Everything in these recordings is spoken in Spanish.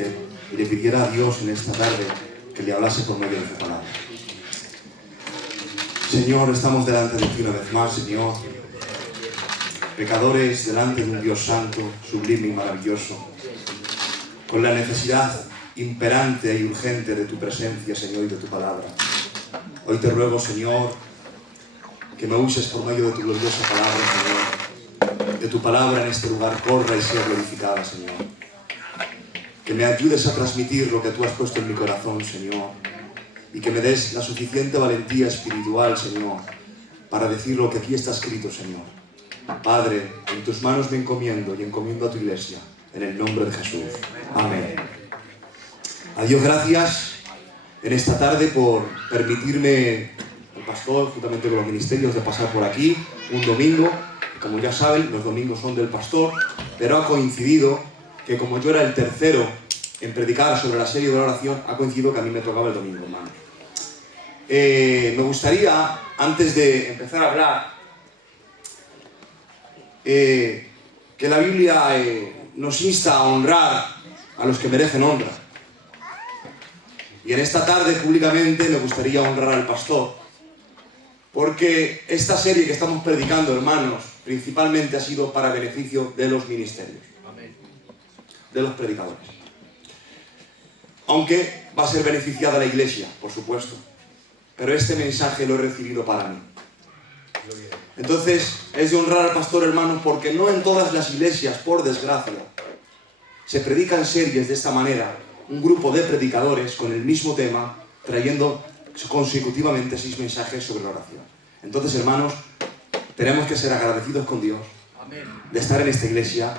mente y le pidiera a Dios en esta tarde que le hablase por medio de su palabra. Señor, estamos delante de ti una vez más, Señor, pecadores delante de un Dios santo, sublime y maravilloso, con la necesidad imperante y urgente de tu presencia, Señor, y de tu palabra. Hoy te ruego, Señor, que me uses por medio de tu gloriosa palabra, Señor. Que tu palabra en este lugar corra y sea glorificada, Señor. Que me ayudes a transmitir lo que tú has puesto en mi corazón, Señor. Y que me des la suficiente valentía espiritual, Señor, para decir lo que aquí está escrito, Señor. Padre, en tus manos me encomiendo y encomiendo a tu iglesia, en el nombre de Jesús. Amén. A Dios gracias en esta tarde por permitirme, el pastor, juntamente con los ministerios, de pasar por aquí un domingo. Como ya saben, los domingos son del pastor, pero ha coincidido que como yo era el tercero en predicar sobre la serie de la oración, ha coincidido que a mí me tocaba el domingo, hermano. Me gustaría, antes de empezar a hablar, que la Biblia nos insta a honrar a los que merecen honra. Y en esta tarde, públicamente, me gustaría honrar al pastor, porque esta serie que estamos predicando, hermanos, principalmente ha sido para beneficio de los ministerios, de los predicadores. Aunque va a ser beneficiada la iglesia, por supuesto, pero este mensaje lo he recibido para mí. Entonces, es de honrar al pastor, hermanos, porque no en todas las iglesias, por desgracia, se predican series de esta manera, un grupo de predicadores con el mismo tema, trayendo consecutivamente 6 mensajes sobre la oración. Entonces, hermanos, tenemos que ser agradecidos con Dios de estar en esta iglesia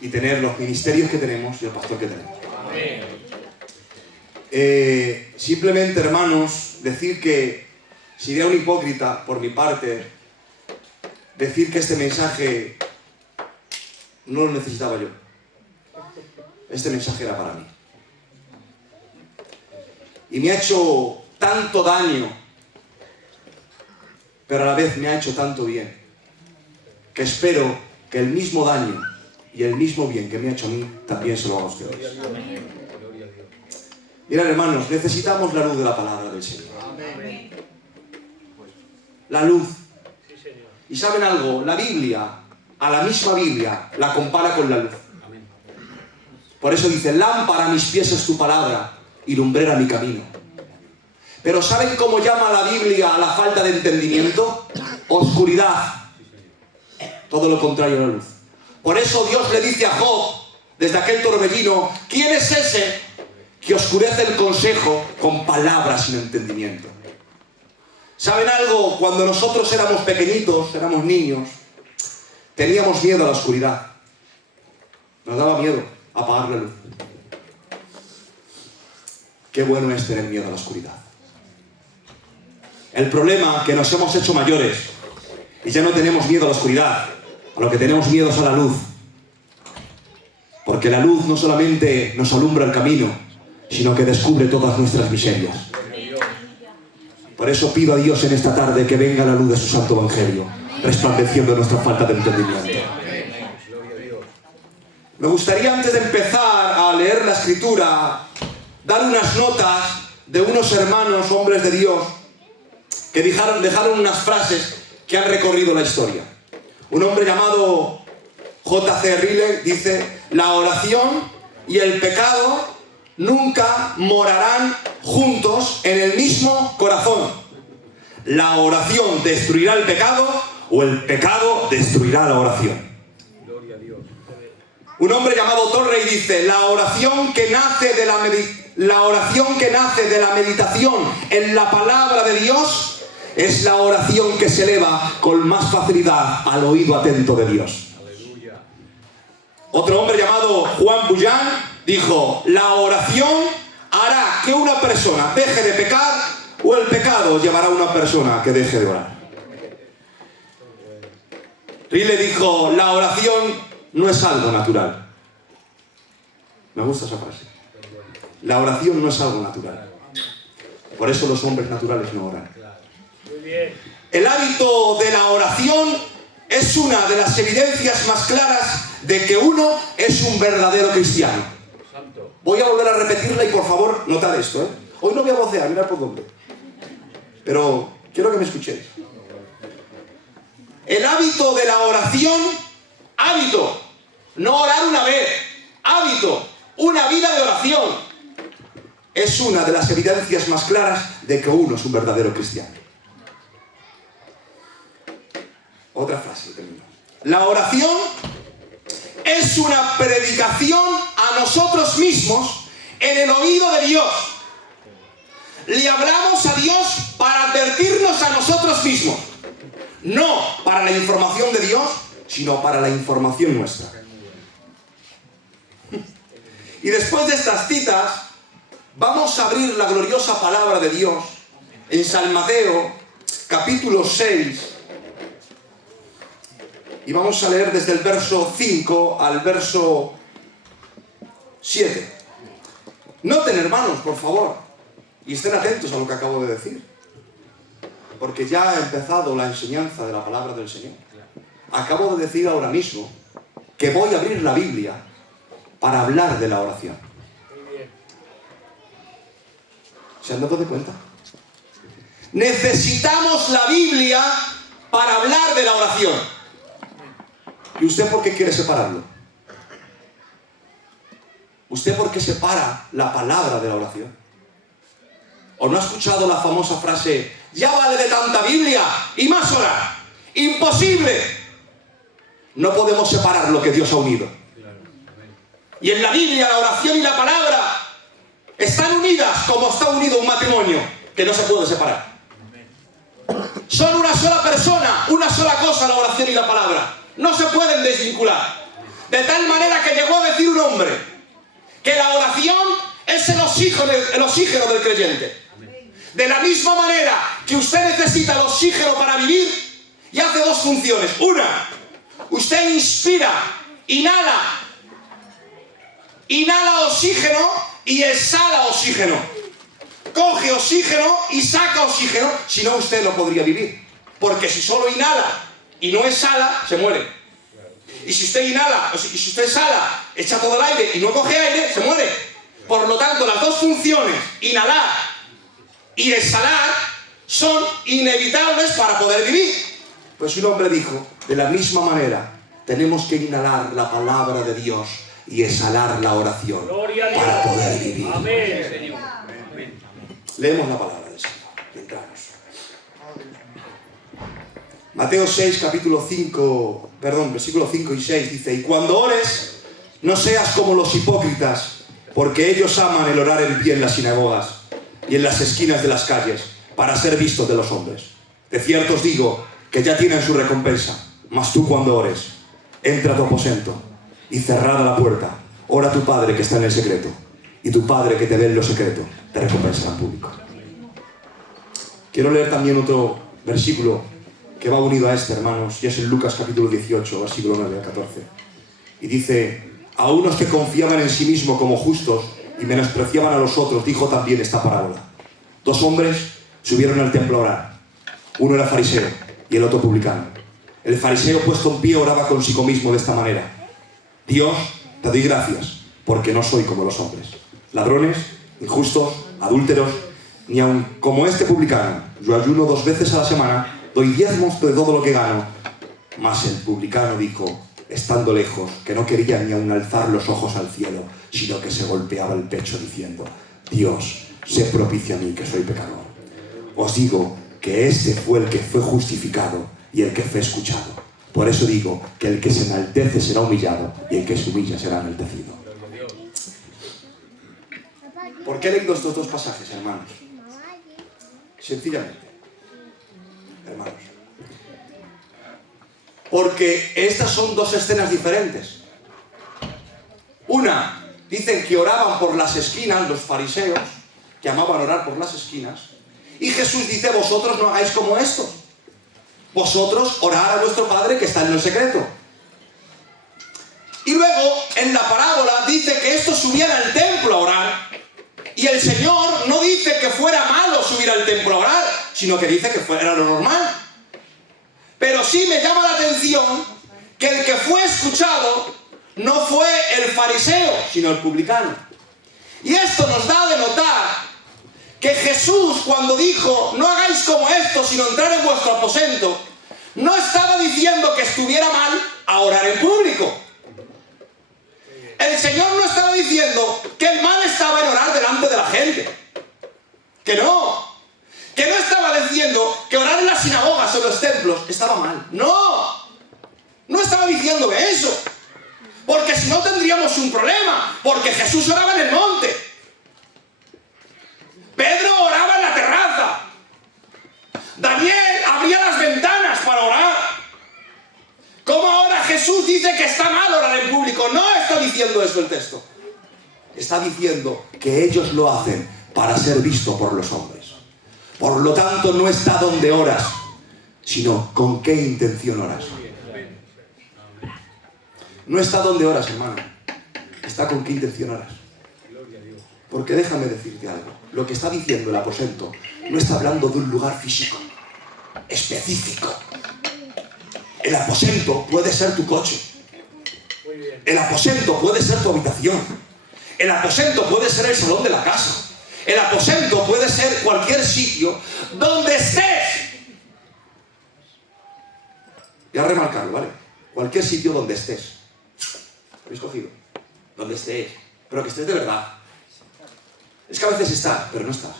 y tener los ministerios que tenemos y el pastor que tenemos. Simplemente, hermanos, decir que sería un hipócrita por mi parte decir que este mensaje no lo necesitaba yo. Este mensaje era para mí. Y me ha hecho tanto daño, pero a la vez me ha hecho tanto bien, que espero que el mismo daño y el mismo bien que me ha hecho a mí, también se lo haga a ustedes. Mirad, hermanos, necesitamos la luz de la palabra del Señor. La luz. Y ¿saben algo? La Biblia, a la misma Biblia, la compara con la luz. Por eso dice, lámpara a mis pies es tu palabra y lumbrera mi camino. Pero ¿saben cómo llama la Biblia a la falta de entendimiento? Oscuridad. Todo lo contrario a la luz. Por eso Dios le dice a Job, desde aquel torbellino, ¿quién es ese que oscurece el consejo con palabras sin entendimiento? ¿Saben algo? Cuando nosotros éramos pequeñitos, éramos niños, teníamos miedo a la oscuridad. Nos daba miedo apagar la luz. Qué bueno es tener miedo a la oscuridad. El problema es que nos hemos hecho mayores y ya no tenemos miedo a la oscuridad. A lo que tenemos miedo es a la luz. Porque la luz no solamente nos alumbra el camino, sino que descubre todas nuestras miserias. Por eso pido a Dios en esta tarde que venga la luz de su santo evangelio, resplandeciendo nuestra falta de entendimiento. Me gustaría, antes de empezar a leer la escritura, dar unas notas de unos hermanos, hombres de Dios, que dejaron unas frases que han recorrido la historia. Un hombre llamado J.C. Ryle dice: la oración y el pecado nunca morarán juntos en el mismo corazón. La oración destruirá el pecado o el pecado destruirá la oración. Gloria a Dios. Un hombre llamado Torrey dice: la oración que nace de la meditación en la palabra de Dios es la oración que se eleva con más facilidad al oído atento de Dios. Aleluya. Otro hombre llamado Juan Bunyan dijo: la oración hará que una persona deje de pecar o el pecado llevará a una persona que deje de orar. Ryle dijo: la oración no es algo natural. Me gusta esa frase. La oración no es algo natural. Por eso los hombres naturales no oran. El hábito de la oración es una de las evidencias más claras de que uno es un verdadero cristiano. Voy a volver a repetirla y por favor, notad esto, ¿eh? Hoy no voy a vocear, mirad por dónde. Pero quiero que me escuchéis. El hábito de la oración, hábito, no orar una vez, hábito, una vida de oración, es una de las evidencias más claras de que uno es un verdadero cristiano. Otra frase, termino. La oración es una predicación a nosotros mismos en el oído de Dios. Le hablamos a Dios para advertirnos a nosotros mismos. No para la información de Dios, sino para la información nuestra. Y después de estas citas, vamos a abrir la gloriosa palabra de Dios en San Mateo, capítulo 6. Y vamos a leer desde el verso 5 al verso 7. Noten, hermanos, por favor, y estén atentos a lo que acabo de decir, porque ya ha empezado la enseñanza de la palabra del Señor. Acabo de decir ahora mismo que voy a abrir la Biblia para hablar de la oración. ¿Se han dado de cuenta? Necesitamos la Biblia para hablar de la oración. ¿Y usted por qué quiere separarlo? ¿Usted por qué separa la palabra de la oración? ¿O no ha escuchado la famosa frase, ya vale de tanta Biblia y más orar? ¡Imposible! No podemos separar lo que Dios ha unido. Y en la Biblia la oración y la palabra están unidas como está unido un matrimonio, que no se puede separar. Son una sola persona, una sola cosa la oración y la palabra. No se pueden desvincular. De tal manera que llegó a decir un hombre que la oración es el oxígeno del creyente. De la misma manera que usted necesita el oxígeno para vivir, y hace dos funciones. Una, usted inspira, inhala oxígeno y exhala oxígeno. Coge oxígeno y saca oxígeno, si no usted no podría vivir. Porque si solo inhala y no exhala, se muere. Y si usted inhala, y si usted exhala, echa todo el aire y no coge aire, se muere. Por lo tanto, las dos funciones, inhalar y exhalar, son inevitables para poder vivir. Pues un hombre dijo, de la misma manera, tenemos que inhalar la palabra de Dios y exhalar la oración para poder vivir. Amén. Leemos la palabra del Señor y entramos. Mateo 6, versículo 5 y 6 dice, y cuando ores, no seas como los hipócritas, porque ellos aman el orar en pie en las sinagogas y en las esquinas de las calles, para ser vistos de los hombres. De cierto os digo que ya tienen su recompensa. Mas tú cuando ores, entra a tu aposento y cerrada la puerta, ora a tu Padre que está en el secreto, y tu Padre que te ve en lo secreto te recompensará en público. Quiero leer también otro versículo que va unido a este, hermanos, y es en Lucas capítulo 18, versículo 9 al 14. Y dice, a unos que confiaban en sí mismos como justos y menospreciaban a los otros, dijo también esta parábola. Dos hombres subieron al templo a orar. Uno era fariseo y el otro publicano. El fariseo, puesto en pie, oraba consigo mismo de esta manera. Dios, te doy gracias, porque no soy como los hombres, ladrones, injustos, adúlteros, ni aun como este publicano. Yo ayuno 2 veces a la semana, doy diezmos de todo lo que gano. Mas el publicano dijo, estando lejos, que no quería ni aun alzar los ojos al cielo, sino que se golpeaba el pecho diciendo, Dios, sé propicio a mí que soy pecador. Os digo que este fue el que fue justificado y el que fue escuchado. Por eso digo que el que se enaltece será humillado y el que se humilla será enaltecido. ¿Por qué he leído estos dos pasajes, hermanos? Sencillamente, hermanos, porque estas son dos escenas diferentes. Una, dicen que oraban por las esquinas, los fariseos, que amaban orar por las esquinas, y Jesús dice, vosotros no hagáis como estos. Vosotros orad a vuestro Padre que está en el secreto. Y luego, en la parábola, dice que estos subían al templo a orar. Y el Señor no dice que fuera malo subir al templo a orar, sino que dice que era lo normal. Pero sí me llama la atención que el que fue escuchado no fue el fariseo, sino el publicano. Y esto nos da de notar que Jesús, cuando dijo, no hagáis como esto, sino entrar en vuestro aposento, no estaba diciendo que estuviera mal a orar en público. El Señor no estaba diciendo que el mal estaba en orar delante de la gente. Que no estaba diciendo que orar en las sinagogas o en los templos estaba mal. No estaba diciendo eso. Porque si no tendríamos un problema. Porque Jesús oraba en el monte. Pedro oraba en la terraza. Daniel abría las ventanas para orar. ¿Cómo ahora Jesús dice que está mal orar en público? No está diciendo eso el texto. Está diciendo que ellos lo hacen para ser visto por los hombres. Por lo tanto, no está donde oras, sino con qué intención oras. No está donde oras, hermano. Está con qué intención oras. Porque déjame decirte algo. Lo que está diciendo el aposento no está hablando de un lugar físico, específico. El aposento puede ser tu coche. El aposento puede ser tu habitación. El aposento puede ser el salón de la casa. El aposento puede ser cualquier sitio donde estés. Voy a remarcarlo, ¿vale? Cualquier sitio donde estés. ¿Habéis cogido? Donde estés. Pero que estés de verdad. Es que a veces estás, pero no estás.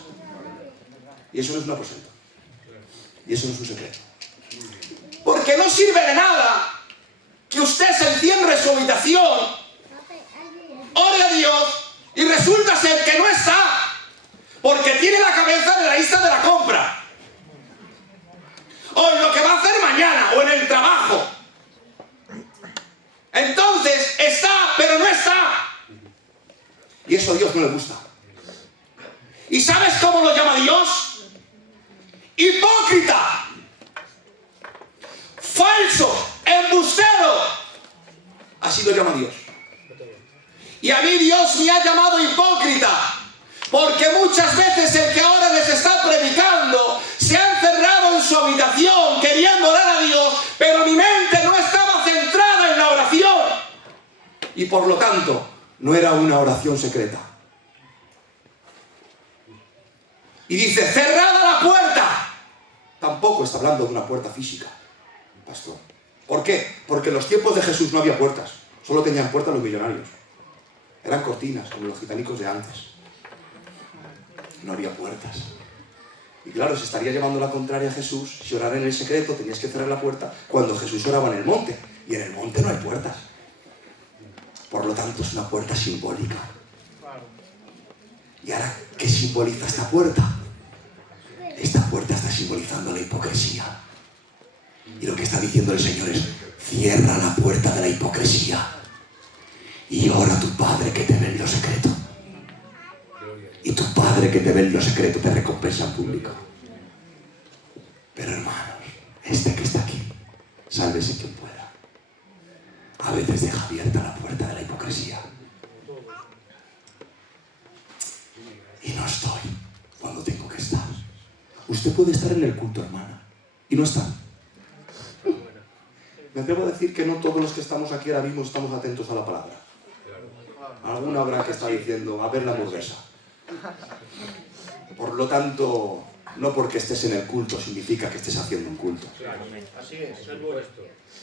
Y eso no es un aposento. Y eso no es un secreto. Porque no sirve de nada que usted se encierre en su habitación, ore a Dios y resulta ser que no está. Porque tiene la cabeza en la lista de la compra. O en lo que va a hacer mañana, o en el trabajo. Entonces, está, pero no está. Y eso a Dios no le gusta. ¿Y sabes cómo lo llama Dios? Hipócrita. Falso. Embustero. Así lo llama Dios. Y a mí Dios me ha llamado hipócrita. Porque muchas veces el que ahora les está predicando se ha encerrado en su habitación queriendo orar a Dios, pero mi mente no estaba centrada en la oración. Y por lo tanto, no era una oración secreta. Y dice, cerrada la puerta. Tampoco está hablando de una puerta física, pastor. ¿Por qué? Porque en los tiempos de Jesús no había puertas. Solo tenían puertas los millonarios. Eran cortinas, como los gitanicos de antes. No había puertas. Y claro, se estaría llevando la contraria a Jesús. Si orara en el secreto, tenías que cerrar la puerta cuando Jesús oraba en el monte. Y en el monte no hay puertas. Por lo tanto, es una puerta simbólica. ¿Y ahora qué simboliza esta puerta? Esta puerta está simbolizando la hipocresía. Y lo que está diciendo el Señor es, cierra la puerta de la hipocresía y ora a tu Padre que te ve en lo secreto. Y tu Padre que te ve en lo secreto te recompensa en público. Pero hermanos, este que está aquí, sálvese quien pueda. A veces deja abierta la puerta de la hipocresía. Y no estoy cuando tengo que estar. Usted puede estar en el culto, hermana, y no está. Me atrevo a decir que no todos los que estamos aquí ahora mismo estamos atentos a la palabra. Alguna habrá que está diciendo, a ver la hamburguesa. Por lo tanto, no porque estés en el culto significa que estés haciendo un culto. Así es.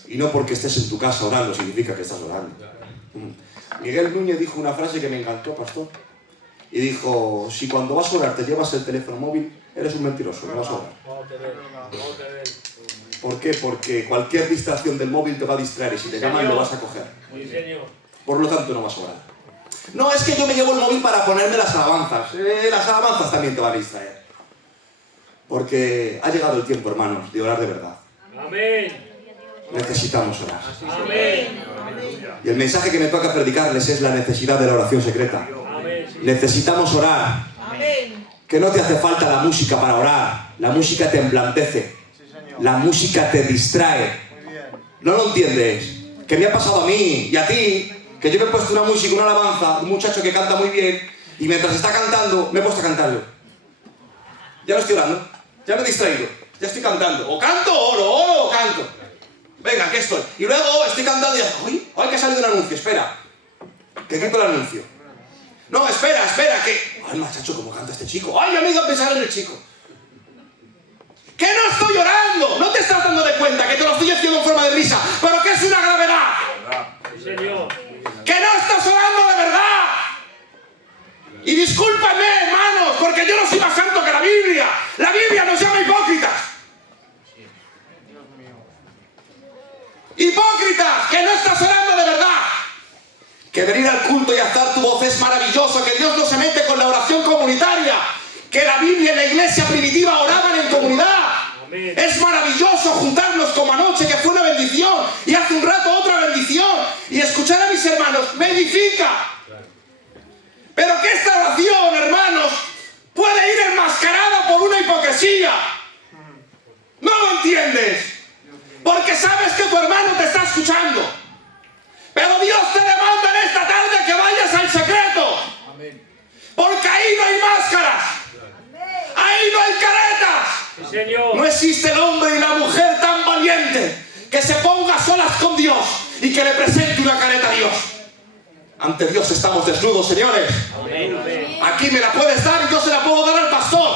Y no porque estés en tu casa orando significa que estás orando. Miguel Núñez dijo una frase que me encantó, pastor. Y dijo, si cuando vas a orar te llevas el teléfono móvil, eres un mentiroso, no vas a orar. ¿Por qué? Porque cualquier distracción del móvil te va a distraer y si te llaman lo vas a coger. Por lo tanto no vas a orar. No, es que yo me llevo el móvil para ponerme las alabanzas. Las alabanzas también te van a distraer. Porque ha llegado el tiempo, hermanos, de orar de verdad. Amén. Necesitamos orar. Amén. Y el mensaje que me toca predicarles es la necesidad de la oración secreta. Necesitamos orar. Que no te hace falta la música para orar. La música te emblandece. La música te distrae. ¿No lo entiendes? Que me ha pasado a mí y a ti, que yo me he puesto una música, una alabanza, un muchacho que canta muy bien, y mientras está cantando, me he puesto a cantar yo. Ya no estoy orando, ya me he distraído, ya estoy cantando. O canto, oro o canto. Venga, aquí estoy. Y luego estoy cantando y digo, ¡ay, que ha salido un anuncio! Espera, que quito el anuncio. No, espera, que... Ay, machacho, ¿cómo canta este chico? Ay, amigo, pensar en el chico. Que no estoy llorando. No te estás dando de cuenta que te lo estoy haciendo en forma de risa, pero que es una gravedad. Sí, Señor. Que no estás orando de verdad. Y discúlpame, hermanos, porque yo no soy más santo que la Biblia. La Biblia nos llama hipócritas. Hipócritas, que no estás orando de verdad. Que venir al culto y alzar tu voz es maravilloso, que Dios no se mete con la oración comunitaria, que la Biblia y la iglesia primitiva oraban en comunidad. Amén. Es maravilloso juntarnos como anoche, que fue una bendición, y hace un rato otra bendición, y escuchar a mis hermanos me edifica. Pero que esta oración, hermanos, puede ir enmascarada por una hipocresía. ¿No lo entiendes? Porque sabes que tu hermano te está escuchando. Pero Dios te demanda en esta tarde que vayas al secreto. Porque ahí no hay máscaras. Ahí no hay caretas. Sí, Señor. No existe el hombre y la mujer tan valiente que se ponga a solas con Dios y que le presente una careta a Dios. Ante Dios estamos desnudos, señores. Amén, amén. Aquí me la puedes dar y yo se la puedo dar al pastor.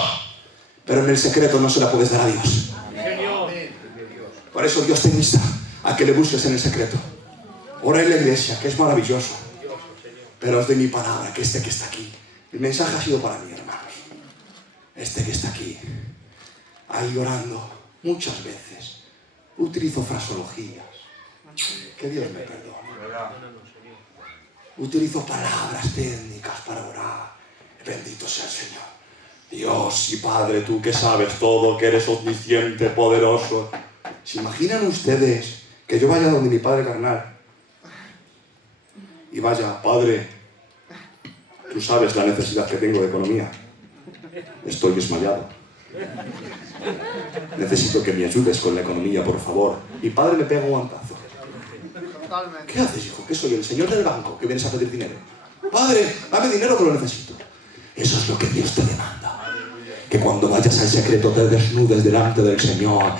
Pero en el secreto no se la puedes dar a Dios. Señor. Por eso Dios te insta a que le busques en el secreto. Ora en la iglesia, que es maravilloso. Pero os doy mi palabra, que este que está aquí. El mensaje ha sido para mí, hermanos. Este que está aquí. Ahí orando, muchas veces. Utilizo fraseologías. Que Dios me perdone. Utilizo palabras técnicas para orar. Bendito sea el Señor. Dios y Padre, tú que sabes todo, que eres omnisciente, poderoso. ¿Se imaginan ustedes que yo vaya donde mi Padre carnal y vaya, Padre, tú sabes la necesidad que tengo de economía? Estoy desmayado. Necesito que me ayudes con la economía, por favor. Y Padre me pega un guantazo. ¿Qué haces, hijo? ¿Qué soy? ¿El señor del banco que vienes a pedir dinero? Padre, dame dinero que lo necesito. Eso es lo que Dios te demanda. Que cuando vayas al secreto te desnudes delante del Señor.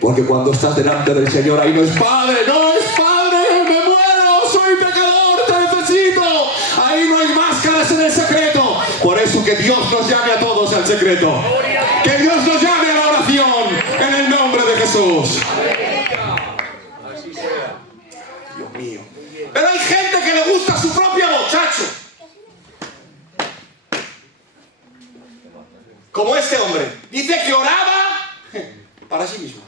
Porque cuando estás delante del Señor, ahí no es Padre, no es Padre, me muero, soy pecador, te necesito. Ahí no hay máscaras en el secreto. Por eso que Dios nos llame a todos al secreto. Que Dios nos llame a la oración en el nombre de Jesús. Dios mío. Pero hay gente que le gusta su propia voz, chacho. Como este hombre. Dice que oraba para sí mismo.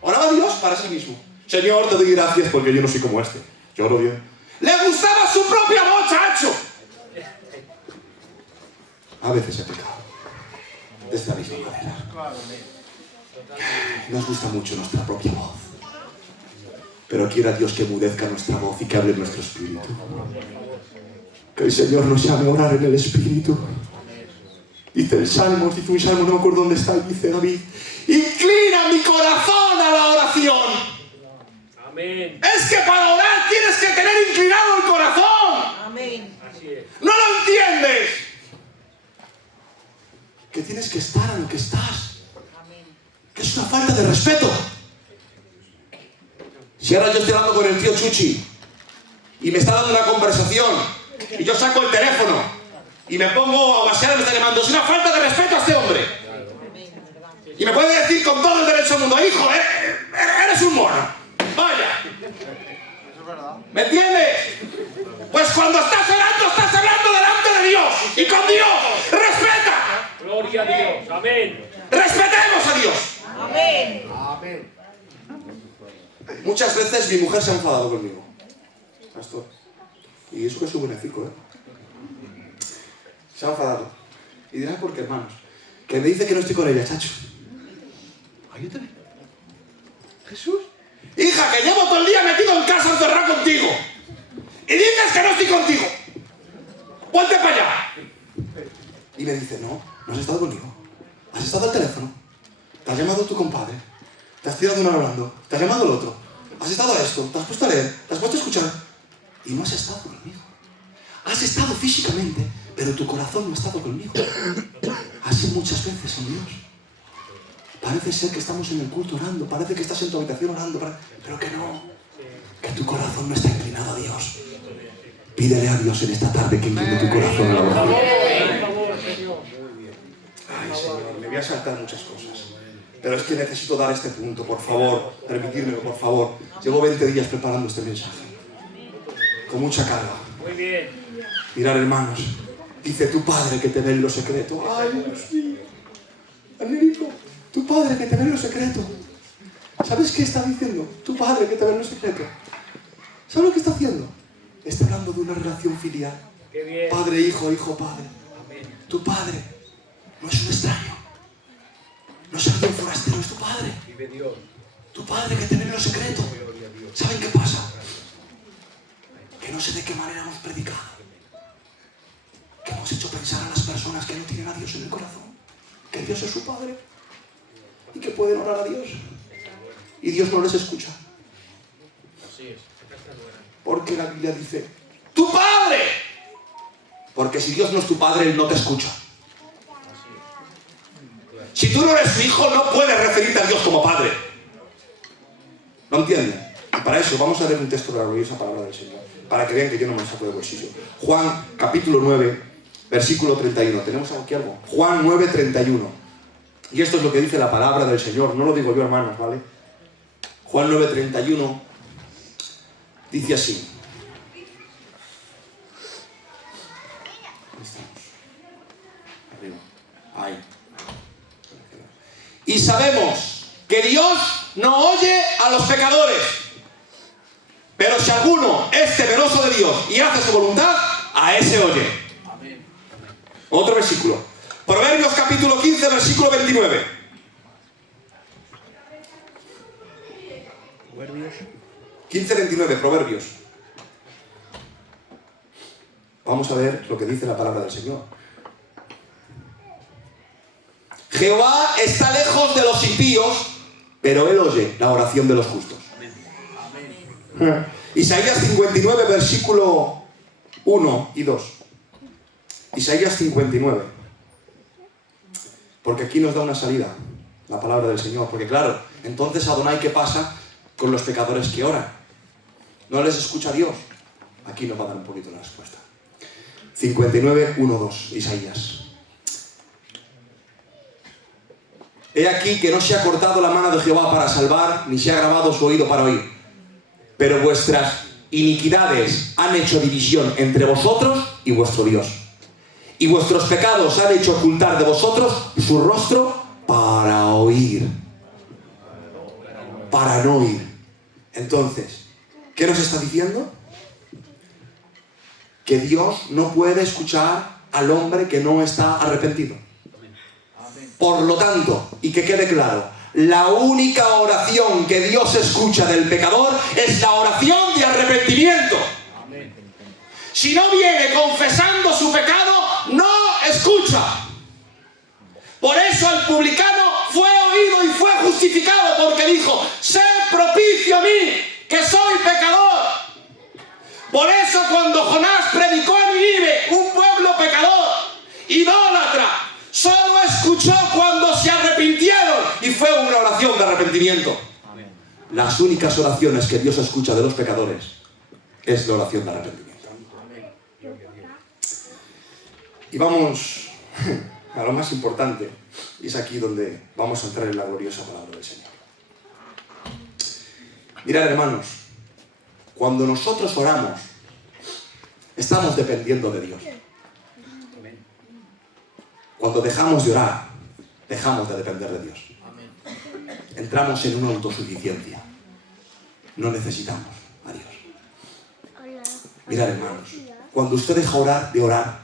Oraba a Dios para sí mismo. Señor, te doy gracias porque yo no soy como este. Yo oro bien. Le gustaba su propia voz, chacho. A veces he pecado. De esta misma manera. Nos gusta mucho nuestra propia voz. Pero quiera Dios que emudezca nuestra voz y que hable nuestro espíritu. Que el Señor nos llame a orar en el espíritu. Dice el Salmo, dice un Salmo, no me acuerdo dónde está, y dice David: inclina mi corazón a la oración. Amén. Es que para orar tienes que tener inclinado el corazón. Amén. Así es. ¿No lo entiendes? Que tienes que estar en lo que estás. Que es una falta de respeto. Si ahora yo estoy hablando con el tío Chuchi y me está dando una conversación y yo saco el teléfono y me pongo a vaciar y me está llamando, es una falta de respeto a este hombre. Y me puede decir con todo el derecho del mundo: hijo, eres un mono. Vaya. ¿Me entiendes? Pues cuando estás hablando delante de Dios y con Dios. ¡Respeta! Gloria a Dios. Amén. ¡Respetemos a Dios! Amén. Amén. Muchas veces mi mujer se ha enfadado conmigo, pastor. Y eso que soy benéfico, ¿eh? Se ha enfadado. Y dirás por qué, hermanos. Que me dice que no estoy con ella, chacho. Ayúdame. Jesús. Hija, que llevo todo el día metido en casa encerrado contigo. Y dices que no estoy contigo. Ponte para allá. Y me dice: no has estado conmigo. Has estado al teléfono. Te has llamado tu compadre. Te has tirado una hora hablando. Te has llamado el otro. Has estado a esto. Te has puesto a leer. Te has puesto a escuchar. Y no has estado conmigo. Has estado físicamente, pero tu corazón no ha estado conmigo. Así muchas veces en Dios. Parece ser que estamos en el culto orando. Parece que estás en tu habitación orando. Pero que no. Que tu corazón no está inclinado a Dios. Pídele a Dios en esta tarde que incline tu corazón a la oración. Por favor, Señor. Ay, Señor, me voy a saltar muchas cosas. Pero es que necesito dar este punto, por favor. Permitírmelo, por favor. Llevo 20 días preparando este mensaje. Con mucha carga. Muy bien. Mirad, hermanos. Dice tu Padre que te ve en lo secreto. Ay, Dios mío. Anérico, tu Padre que te ve en lo secreto. ¿Sabes qué está diciendo? Tu Padre que te ve en lo secreto. ¿Sabes lo que está haciendo? Está hablando de una relación filial. Qué bien. Padre, hijo, hijo, padre. Amén. Tu Padre no es un extraño. No es alguien forastero, es tu Padre. Vive Dios. Tu Padre que te ve en lo secreto. ¿Saben qué pasa? Que no sé de qué manera hemos predicado. Que hemos hecho pensar a las personas que no tienen a Dios en el corazón. Que Dios es su Padre. Y que pueden orar a Dios. Y Dios no les escucha. Así es. Porque la Biblia dice, ¡tu Padre! Porque si Dios no es tu Padre, Él no te escucha. Si tú no eres su hijo, no puedes referirte a Dios como Padre. ¿No entienden? Y para eso vamos a leer un texto de la gloriosa palabra del Señor. Para que vean que yo no me lo saco de bolsillo. Juan, capítulo 9, versículo 31. ¿Tenemos aquí algo? Juan 9, 31. Y esto es lo que dice la palabra del Señor. No lo digo yo, hermanos, ¿vale? Juan 9, 31. Dice así. ¿Dónde estamos? Arriba. Ahí. Y sabemos que Dios no oye a los pecadores. Pero si alguno es temeroso de Dios y hace su voluntad, a ese oye. Amén. Otro versículo. Proverbios capítulo 15, versículo 29. Proverbios. 15:29, Proverbios. Vamos a ver lo que dice la palabra del Señor. Jehová está lejos de los impíos, pero Él oye la oración de los justos. Amén. Isaías 59, versículo 1 y 2. Isaías 59. Porque aquí nos da una salida la palabra del Señor. Porque claro, entonces Adonai, ¿qué pasa con los pecadores que oran? ¿No les escucha Dios? Aquí nos va a dar un poquito la respuesta. 59, 1, 2, Isaías. He aquí que no se ha cortado la mano de Jehová para salvar, ni se ha grabado su oído para oír. Pero vuestras iniquidades han hecho división entre vosotros y vuestro Dios. Y vuestros pecados han hecho ocultar de vosotros su rostro para oír. Para no oír. Entonces, ¿qué nos está diciendo? Que Dios no puede escuchar al hombre que no está arrepentido. Por lo tanto, y que quede claro, la única oración que Dios escucha del pecador es la oración de arrepentimiento. Si no viene confesando su pecado, no escucha. Por eso el publicano fue oído y fue justificado, porque dijo, sé propicio a mí, que soy pecador. Por eso cuando Jonás predicó a Nínive, un pueblo pecador, idólatra, solo escuchó cuando se arrepintieron y fue una oración de arrepentimiento. Amén. Las únicas oraciones que Dios escucha de los pecadores es la oración de arrepentimiento. Amén. Y vamos a lo más importante, y es aquí donde vamos a entrar en la gloriosa palabra del Señor. Mirad, hermanos, cuando nosotros oramos, estamos dependiendo de Dios. Cuando dejamos de orar, dejamos de depender de Dios. Entramos en una autosuficiencia. No necesitamos a Dios. Mirad, hermanos, cuando usted deja de orar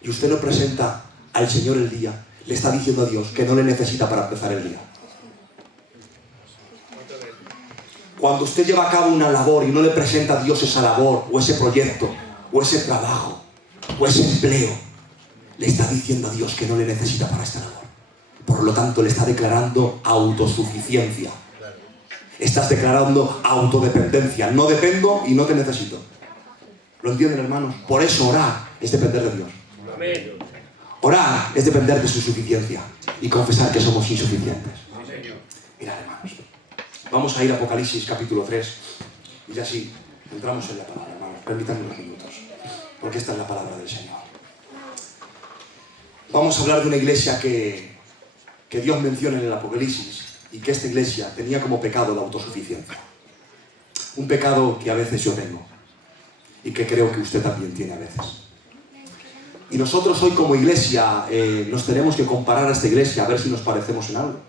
y usted no presenta al Señor el día, le está diciendo a Dios que no le necesita para empezar el día. Cuando usted lleva a cabo una labor y no le presenta a Dios esa labor, o ese proyecto, o ese trabajo, o ese empleo, le está diciendo a Dios que no le necesita para esta labor. Por lo tanto, le está declarando autosuficiencia. Estás declarando autodependencia. No dependo y no te necesito. ¿Lo entienden, hermanos? Por eso orar es depender de Dios. Amén. Orar es depender de su suficiencia y confesar que somos insuficientes. Mirad, hermanos. Vamos a ir a Apocalipsis capítulo 3 y ya sí, entramos en la palabra, hermanos. Permítanme unos minutos. porque esta es la palabra del Señor. Vamos a hablar de una iglesia que Dios menciona en el Apocalipsis, y que esta iglesia tenía como pecado la autosuficiencia. Un pecado que a veces yo tengo, y que creo que usted también tiene a veces. Y nosotros hoy como iglesia nos tenemos que comparar a esta iglesia, a ver si nos parecemos en algo,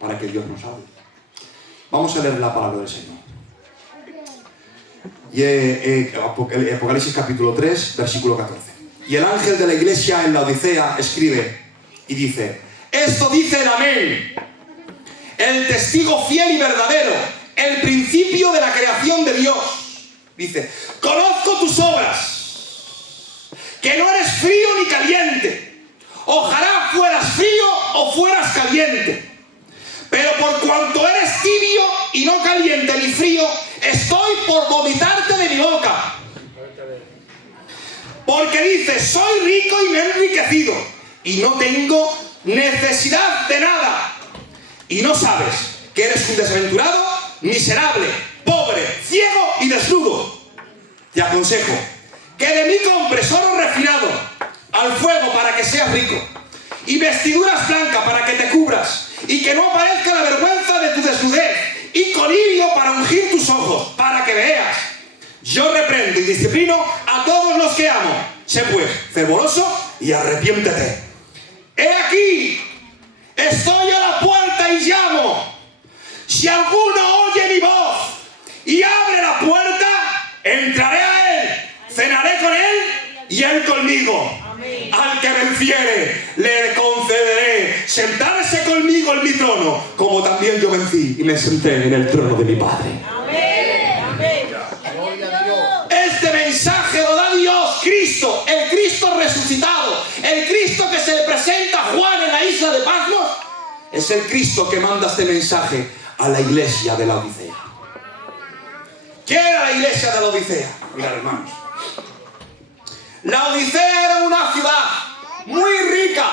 para que Dios nos hable. Vamos a leer la palabra del Señor. Y Apocalipsis capítulo 3, versículo 14. Y el ángel de la iglesia en la Odisea escribe y dice: esto dice el Amén, el testigo fiel y verdadero, el principio de la creación de Dios. Dice: conozco tus obras, que no eres frío ni caliente. Ojalá fueras frío o fueras caliente. Pero por cuanto eres tibio y no caliente ni frío, estoy por vomitarte de mi boca. Porque dices: soy rico y me he enriquecido, y no tengo necesidad de nada. Y no sabes que eres un desventurado, miserable, pobre, ciego y desnudo. Te aconsejo que de mí compres oro refinado al fuego para que seas rico, y vestiduras blancas para que te cubras, y que no aparezca la vergüenza de tu desnudez, y colirio para ungir tus ojos, para que veas. Yo reprendo y disciplino a todos los que amo. Sé pues fervoroso y arrepiéntete. He aquí, estoy a la puerta y llamo. Si alguno oye mi voz y abre la puerta, entraré a él, cenaré con él y él conmigo. Amén. Al que venciere, le concederé sentarse conmigo en mi trono, como también yo vencí y me senté en el trono de mi Padre. Amén. Amén. Este mensaje lo da Dios, Cristo, el Cristo resucitado, el Cristo que se le presenta a Juan en la isla de Patmos. Es el Cristo que manda este mensaje a la iglesia de la Odisea. ¿Qué era la iglesia de la Odisea? Mirad, hermanos, la Odisea era una ciudad muy rica,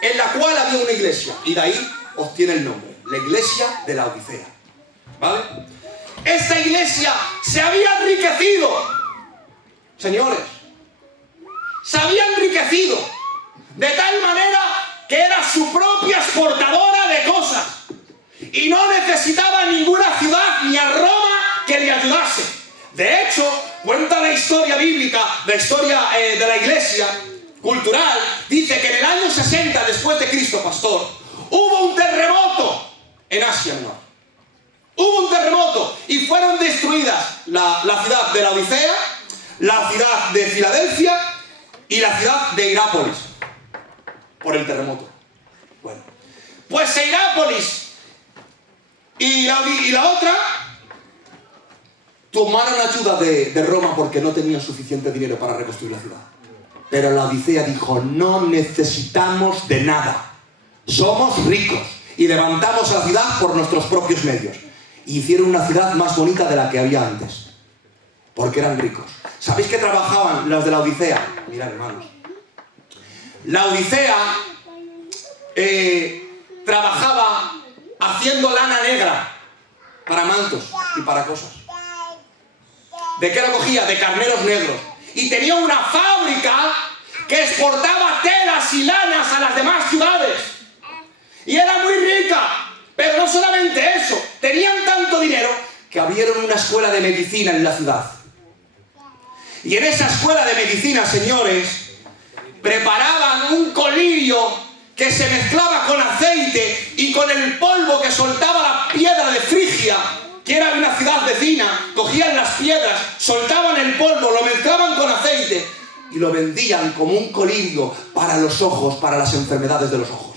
en la cual había una iglesia, y de ahí obtiene el nombre, la iglesia de la Odisea. ¿Vale? Esta iglesia se había enriquecido, señores, se había enriquecido de tal manera que era su propia exportadora de cosas, y no necesitaba ninguna ciudad ni a Roma que le ayudase. De hecho, cuenta la historia bíblica, la historia de la iglesia cultural, dice que en el año 60 después de Cristo, pastor, hubo un terremoto en Asia Menor. Hubo un terremoto y fueron destruidas la ciudad de la Odisea, la ciudad de Filadelfia y la ciudad de Hierápolis por el terremoto. Bueno, pues Hierápolis y la otra tomaron ayuda de Roma porque no tenían suficiente dinero para reconstruir la ciudad. Pero la Odisea dijo: no necesitamos de nada, somos ricos y levantamos la ciudad por nuestros propios medios. Y hicieron una ciudad más bonita de la que había antes, porque eran ricos. ¿Sabéis qué trabajaban las de la Odisea? Mirad, hermanos, la Odisea trabajaba haciendo lana negra para mantos y para cosas. ¿De qué la cogía? De carneros negros. Y tenía una fábrica que exportaba telas y lanas a las demás ciudades. Y era muy rica. Pero no solamente eso, tenían tanto dinero que abrieron una escuela de medicina en la ciudad. Y en esa escuela de medicina, señores, preparaban un colirio que se mezclaba con aceite y con el polvo que soltaba la piedra de Frigia, que era una ciudad vecina. Cogían las piedras, soltaban el polvo, lo mezclaban con aceite y lo vendían como un colirio para los ojos, para las enfermedades de los ojos.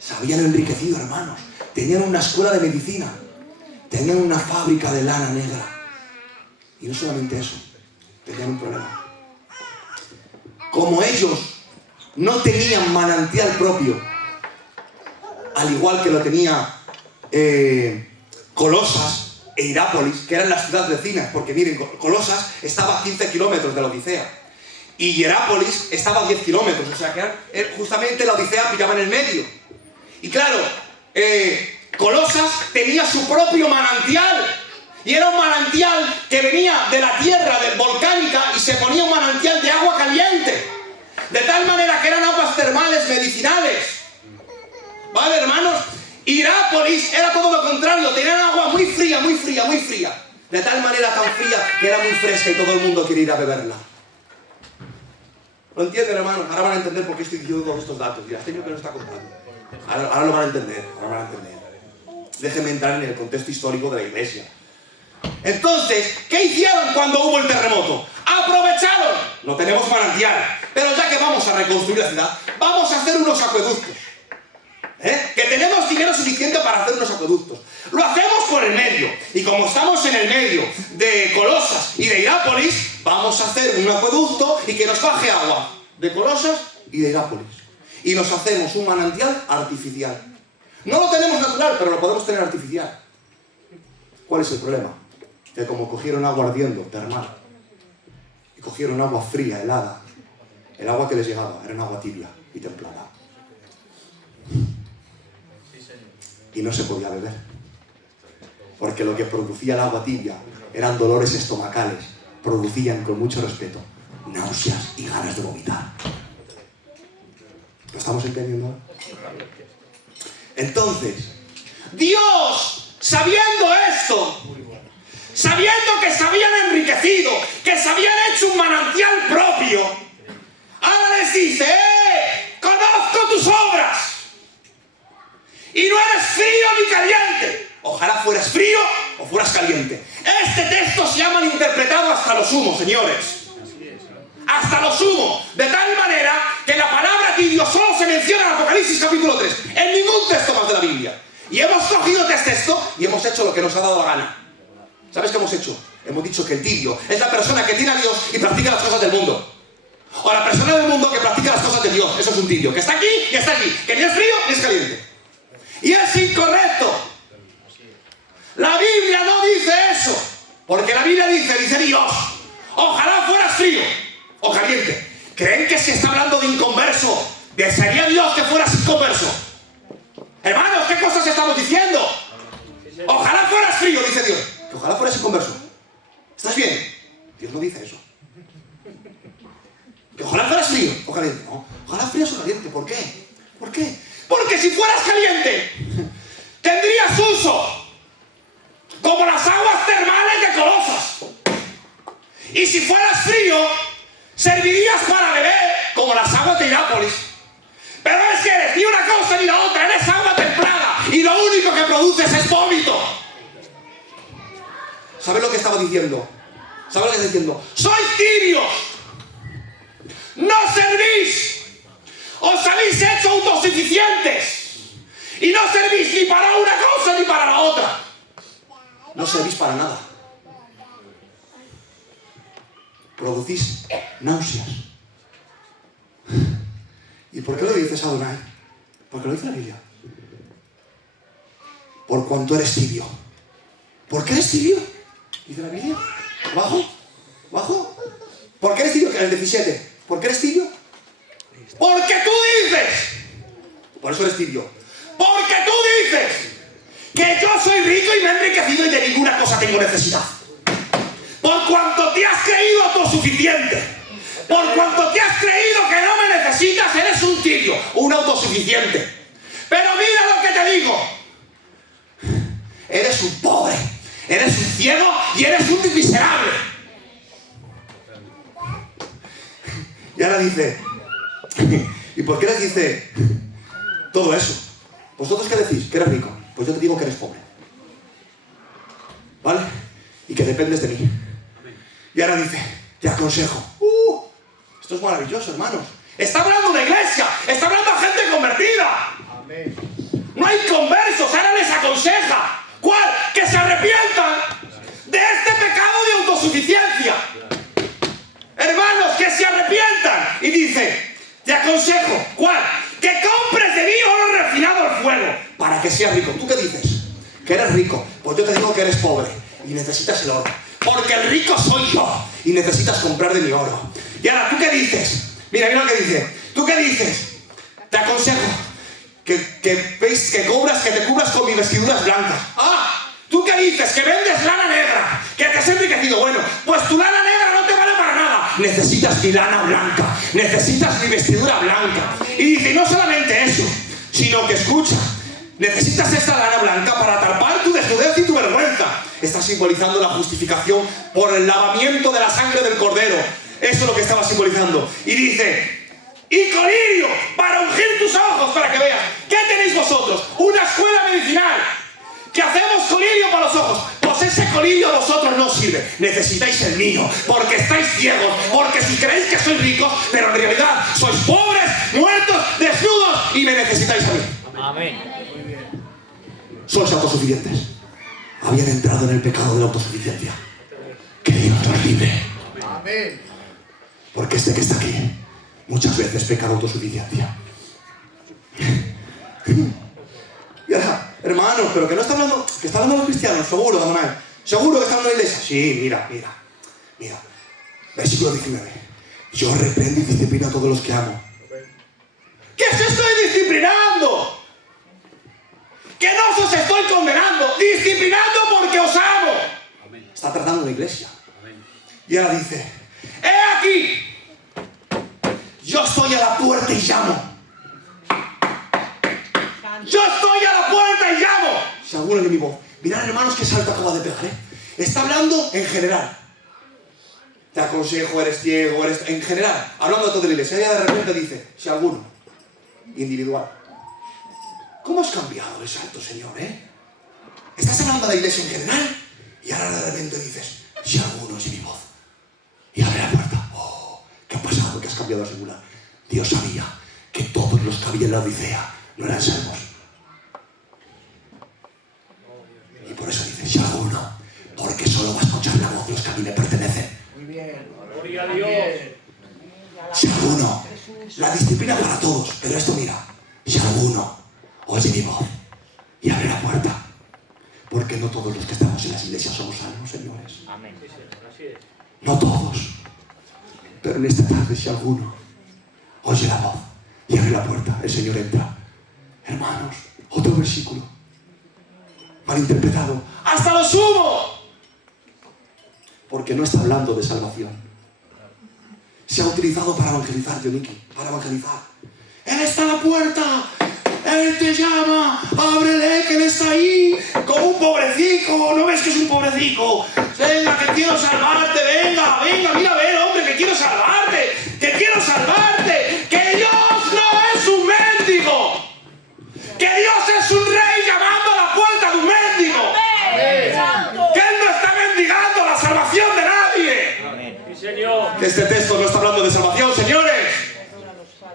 Se habían enriquecido, hermanos. Tenían una escuela de medicina, tenían una fábrica de lana negra. Y no solamente eso, tenían un problema. Como ellos no tenían manantial propio, al igual que lo tenía Colosas e Hierápolis, que eran las ciudades vecinas, porque miren, Colosas estaba a 15 kilómetros de la Odisea y Hierápolis estaba a 10 kilómetros, o sea que justamente la Odisea pillaba en el medio. Y claro, Colosas tenía su propio manantial y era un manantial que venía de la tierra volcánica y se ponía un manantial de agua caliente. De tal manera que eran aguas termales medicinales. ¿Vale, hermanos? Hierápolis era todo lo contrario, tenían agua muy fría, muy fría, muy fría. De tal manera tan fría que era muy fresca y todo el mundo quiere ir a beberla. ¿Lo entienden, hermanos? Ahora van a entender por qué estoy diciendo todos estos datos. Dirás, este que no está contando. Ahora lo van a entender, Déjenme entrar en el contexto histórico de la iglesia. Entonces, ¿qué hicieron cuando hubo el terremoto? ¡Aprovecharon! No tenemos manantial, pero ya que vamos a reconstruir la ciudad, vamos a hacer unos acueductos. Que tenemos dinero suficiente para hacer unos acueductos. Lo hacemos por el medio. Y como estamos en el medio de Colosas y de Hierápolis, vamos a hacer un acueducto y que nos baje agua de Colosas y de Hierápolis. Y nos hacemos un manantial artificial. No lo tenemos natural, pero lo podemos tener artificial. ¿Cuál es el problema? Que como cogieron agua ardiendo, termal, y cogieron agua fría, helada, el agua que les llegaba era un agua tibia y templada. Y no se podía beber. Porque lo que producía el agua tibia eran dolores estomacales. Producían, con mucho respeto, náuseas y ganas de vomitar. ¿Lo estamos entendiendo ahora? Entonces, Dios, sabiendo esto, sabiendo que se habían enriquecido, que se habían hecho un manantial propio, ahora les dice, conozco tus obras y no eres frío ni caliente. Ojalá fueras frío o fueras caliente. Este texto se ha malinterpretado hasta lo sumo, señores. Hasta lo sumo, de tal manera que la palabra tibio solo se menciona en Apocalipsis capítulo 3, en ningún texto más de la Biblia. Y hemos cogido este texto y hemos hecho lo que nos ha dado la gana. ¿Sabes qué hemos hecho? Hemos dicho que el tibio es la persona que tiene a Dios y practica las cosas del mundo. O la persona del mundo que practica las cosas de Dios. Eso es un tibio, que está aquí y está aquí, que ni es frío ni es caliente. Y es incorrecto. La Biblia no dice eso, porque la Biblia dice Dios, ojalá fueras frío o caliente. ¿Creen que se está hablando de inconverso? ¿Desearía Dios que fueras inconverso? Hermanos, ¿qué cosas estamos diciendo? Ojalá fueras frío, dice Dios. Que ojalá fueras inconverso. ¿Estás bien? Dios no dice eso. Que ojalá fueras frío o caliente. No, ojalá frío o caliente. ¿Por qué? ¿Por qué? Porque si fueras caliente, tendrías uso como las aguas termales de Colosas. Y si fueras frío, servirías para beber como las aguas de Hierápolis. Pero es que eres ni una cosa ni la otra, eres agua templada y lo único que produces es vómito. ¿Sabes lo que estaba diciendo? ¿Sabes lo que está diciendo? ¡Sois tibios! ¡No servís! ¡Os habéis hecho autosuficientes! Y no servís ni para una cosa ni para la otra. No servís para nada. Producís náuseas. ¿Y por qué lo dices Adonai? Porque lo dice la Biblia. Por cuanto eres tibio. ¿Por qué eres tibio? Dice la Biblia. ¿Bajo? ¿Por qué eres tibio? En el 17. ¿Por qué eres tibio? Porque tú dices. Por eso eres tibio. Porque tú dices que yo soy rico y me he enriquecido y de ninguna cosa tengo necesidad. Por cuanto te has creído autosuficiente. Por cuanto te has creído que no me necesitas, eres un tibio, un autosuficiente. Pero mira lo que te digo. Eres un pobre, eres un ciego y eres un miserable. Y ahora dice, ¿y por qué les dice todo eso? ¿Vosotros qué decís? ¿Que eres rico? Pues yo te digo que eres pobre. ¿Vale? Y que dependes de mí. Y ahora dice, te aconsejo. Esto es maravilloso, hermanos. Está hablando de iglesia, está hablando a gente convertida. Amén. No hay conversos, ahora les aconseja. ¿Cuál? Que se arrepientan de este pecado de autosuficiencia. Hermanos, que se arrepientan. Y dice, te aconsejo, ¿cuál? Que compres de mí oro refinado al fuego, para que seas rico. ¿Tú qué dices? Que eres rico. Pues yo te digo que eres pobre y necesitas el oro. Porque el rico soy yo y necesitas comprar de mi oro. Y ahora, ¿tú qué dices? Mira lo que dice. ¿Tú qué dices? Te aconsejo que te cubras con mis vestiduras blancas. ¿Tú qué dices? Que vendes lana negra, que te has enriquecido. Bueno, pues tu lana negra no te vale para nada. Necesitas mi lana blanca, necesitas mi vestidura blanca. Y dice, y no solamente eso, sino que escucha, necesitas esta lana blanca para tapar tu desnudez y tu vergüenza. Está simbolizando la justificación por el lavamiento de la sangre del Cordero. Eso es lo que estaba simbolizando. Y dice, y colirio para ungir tus ojos, para que veas. ¿Qué tenéis vosotros? Una escuela medicinal. Que hacemos colirio para los ojos. Pues ese colirio a vosotros no os sirve. Necesitáis el mío, porque estáis ciegos, porque si creéis que sois ricos, pero en realidad sois pobres, muertos, desnudos y me necesitáis a mí. Amén. Sois autosuficientes. Habían entrado en el pecado de la autosuficiencia. Que Dios nos libre. Amén. Porque este que está aquí muchas veces peca de autosuficiencia. Y ahora, hermanos, pero que no está hablando, que está hablando de los cristianos, seguro, Adonai. Seguro que está hablando de la iglesia. Sí, mira. Versículo 19. Yo reprendo y disciplino a todos los que amo. ¿Qué os estoy disciplinando? Que no os estoy condenando, disciplinando porque os amo. Está tratando de la iglesia. Y ahora dice, he aquí, yo estoy a la puerta y llamo. Yo estoy a la puerta y llamo. Si alguno oye mi voz. Mirad, hermanos, qué salto acaba de pegar, ¿eh? Está hablando en general. Te aconsejo, eres ciego, eres... En general, hablando de toda la iglesia. Ella de repente dice, si alguno, individual. ¿Cómo has cambiado el salto, Señor, Estás hablando de la iglesia en general y ahora de repente dices, si alguno oye mi voz y abre la puerta. Oh, ¿qué ha pasado? ¿Qué has cambiado a singular? Dios sabía que todos los que había en la Odisea no eran salvos. Y por eso dice, si alguno, porque solo va a escuchar la voz de los que a mí me pertenecen. Muy bien. Gloria a Dios. Si alguno, la disciplina para todos, pero esto mira, si alguno oye mi voz y abre la puerta, porque no todos los que estamos en las iglesias somos salvos, señores. Amén. Así es. No todos. Pero en esta tarde, si alguno oye la voz y abre la puerta, el Señor entra. Hermanos, otro versículo malinterpretado hasta lo sumo, porque no está hablando de salvación. Se ha utilizado para evangelizar, Dioniki, para evangelizar. Él está a la puerta, Él te llama, ábrele, que Él está ahí, como un pobrecico. ¿No ves que es un pobrecico? Venga, que quiero salvarte, venga, mira, a ver, hombre, que quiero salvarte, que Dios no es un mendigo, que Dios es un rey llamando a la puerta de un mendigo. Que Él no está mendigando la salvación de nadie. Sí, Señor. Que este texto no está hablando de salvación, señores.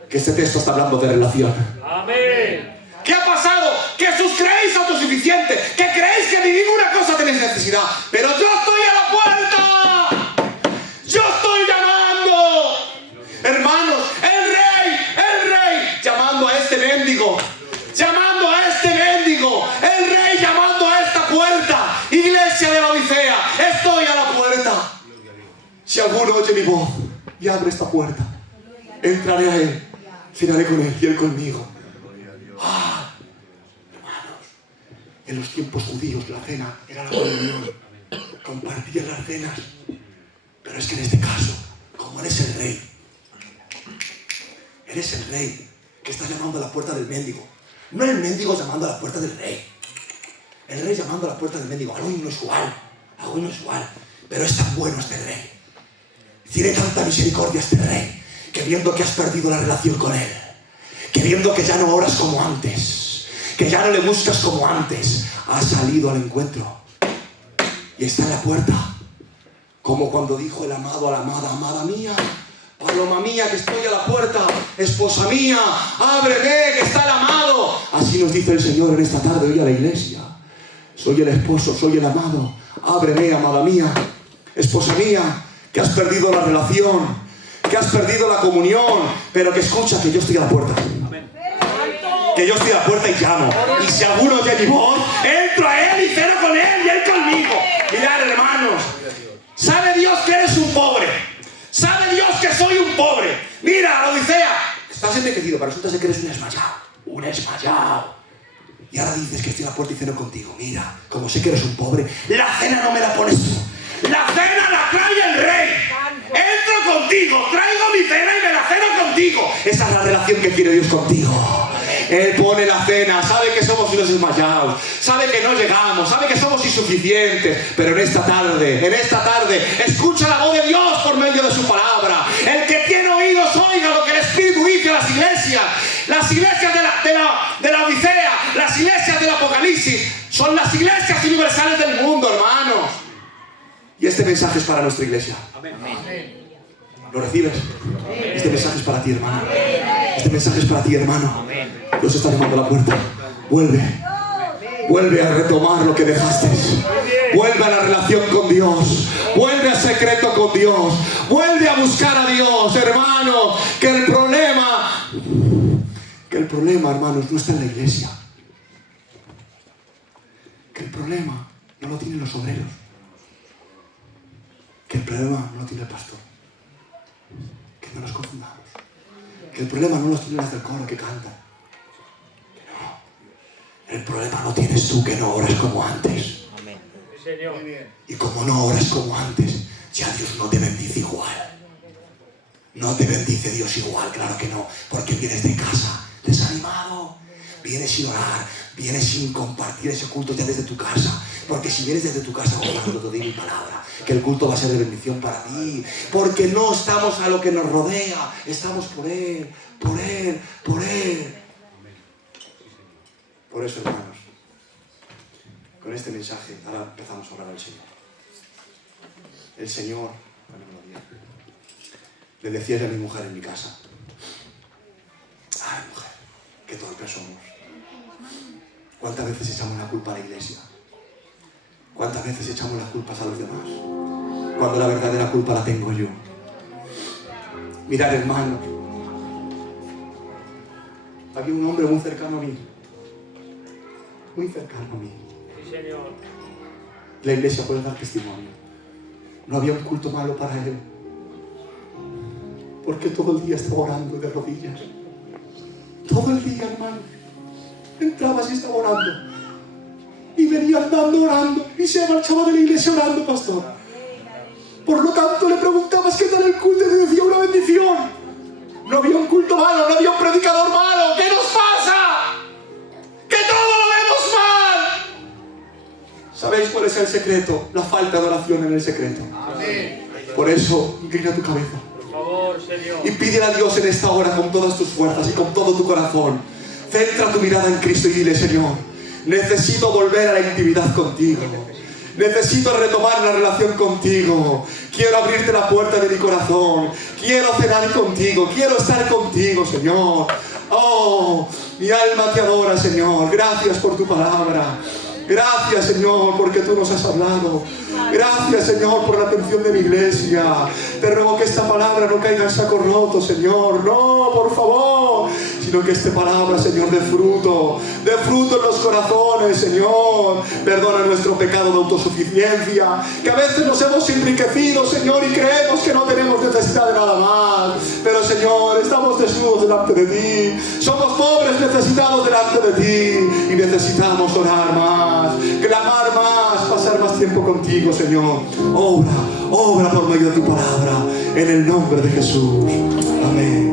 Que este texto está hablando de relación. Amén. ¿Qué ha pasado? Que os creéis autosuficientes, que creéis que de ninguna cosa tenéis necesidad. Pero yo estoy a la puerta. Yo estoy llamando. Hermanos, el rey, llamando a este mendigo. El rey llamando a esta puerta. Iglesia de la Odisea, estoy a la puerta. Si alguno oye mi voz y abre esta puerta, entraré a Él, cenaré con Él y Él conmigo. Hermanos, en los tiempos judíos la cena era la comunión. Compartían las cenas. Pero es que en este caso, como eres el rey que está llamando a la puerta del mendigo. No el mendigo llamando a la puerta del rey. El rey llamando a la puerta del mendigo. Algo inusual. Pero es tan bueno este rey. Tiene tanta misericordia este rey, que viendo que has perdido la relación con Él, que viendo que ya no oras como antes, que ya no le buscas como antes, ha salido al encuentro y está en la puerta, como cuando dijo el amado a la amada, amada mía, paloma mía, que estoy a la puerta, esposa mía, ábreme, que está el amado. Así nos dice el Señor en esta tarde hoy a la iglesia. Soy el esposo, soy el amado, ábreme, amada mía, esposa mía, que has perdido la relación, que has perdido la comunión, pero que escucha que yo estoy a la puerta. Amén. Que yo estoy a la puerta y llamo. Y si alguno oye mi voz, entro a Él y ceno con Él y Él conmigo. Mirad, hermanos, sabe Dios que eres un pobre. Sabe Dios que soy un pobre. Mira, la Odisea, estás enriquecido, pero resulta que eres un esmayado. Y ahora dices que estoy a la puerta y ceno contigo. Mira, como sé que eres un pobre, la cena no me la pones tú. La cena la trae el rey. Entro contigo, traigo mi cena y me la ceno contigo. Esa es la relación que quiere Dios contigo. Él pone la cena, sabe que somos unos desmayados, sabe que no llegamos, sabe que somos insuficientes, pero en esta tarde, escucha la voz de Dios por medio de su palabra. El que tiene oídos, oiga lo que el Espíritu dice a las iglesias. Las iglesias de la Odisea, las iglesias del Apocalipsis, son las iglesias universales del mundo, hermanos. Y este mensaje es para nuestra iglesia. Amén. ¿Lo recibes? Este mensaje es para ti, hermano. Este mensaje es para ti, hermano. Dios está llamando a la puerta. Vuelve a retomar lo que dejaste. Vuelve a la relación con Dios. Vuelve al secreto con Dios. Vuelve a buscar a Dios, hermano. Que el problema, hermanos, no está en la iglesia. Que el problema no lo tienen los obreros. Que el problema no lo tiene el pastor. Que no nos confundamos. Que el problema no lo tienen las del coro que cantan. El problema lo tienes tú, que no oras como antes. Amén. Sí, Señor. Y como no oras como antes, ya Dios no te bendice igual. No te bendice Dios igual, claro que no. Porque vienes de casa desanimado. Vienes sin orar, vienes sin compartir ese culto ya desde tu casa. Porque si vienes desde tu casa orando, te doy mi palabra, que el culto va a ser de bendición para ti. Porque no estamos a lo que nos rodea, estamos por Él, por Él, por Él. Por eso, hermanos, con este mensaje, ahora empezamos a orar al Señor. El Señor, le decía yo a mi mujer en mi casa: ay, mujer, qué torpes somos. ¿Cuántas veces echamos la culpa a la iglesia? ¿Cuántas veces echamos las culpas a los demás? Cuando la verdadera culpa la tengo yo. Mirad, hermanos, había un hombre muy cercano a mí. Muy cercano a mí. Sí, Señor. La iglesia puede dar testimonio. No había un culto malo para él. Porque todo el día estaba orando de rodillas. Todo el día, hermano. Entrabas y estaba orando. Y venía andando orando. Y se marchaba de la iglesia orando, pastor. Por lo tanto, le preguntabas qué tal el culto y te decía una bendición. No había un culto malo, no había un predicador malo. ¿Qué nos pasa? ¡Que todo lo vemos mal! ¿Sabéis cuál es el secreto? La falta de oración en el secreto. Amén. Por eso, inclina tu cabeza. Por favor, Señor. Y pídele a Dios en esta hora con todas tus fuerzas y con todo tu corazón. Centra tu mirada en Cristo y dile: Señor, necesito volver a la intimidad contigo. Necesito retomar la relación contigo. Quiero abrirte la puerta de mi corazón. Quiero cenar contigo. Quiero estar contigo, Señor. Oh, mi alma te adora, Señor. Gracias por tu palabra. Gracias, Señor, porque tú nos has hablado. Gracias, Señor, por la atención de mi iglesia. Te ruego que esta palabra no caiga en saco roto, Señor. No, por favor. Sino que esta palabra, Señor, dé fruto en los corazones, Señor. Perdona nuestro pecado de autosuficiencia, que a veces nos hemos enriquecido, Señor, y creemos que no tenemos necesidad de nada más. Pero, Señor, estamos desnudos delante de ti. Somos pobres necesitados delante de ti. Y necesitamos orar más, clamar más, pasar más tiempo contigo, Señor. Obra por medio de tu palabra, en el nombre de Jesús. Amén.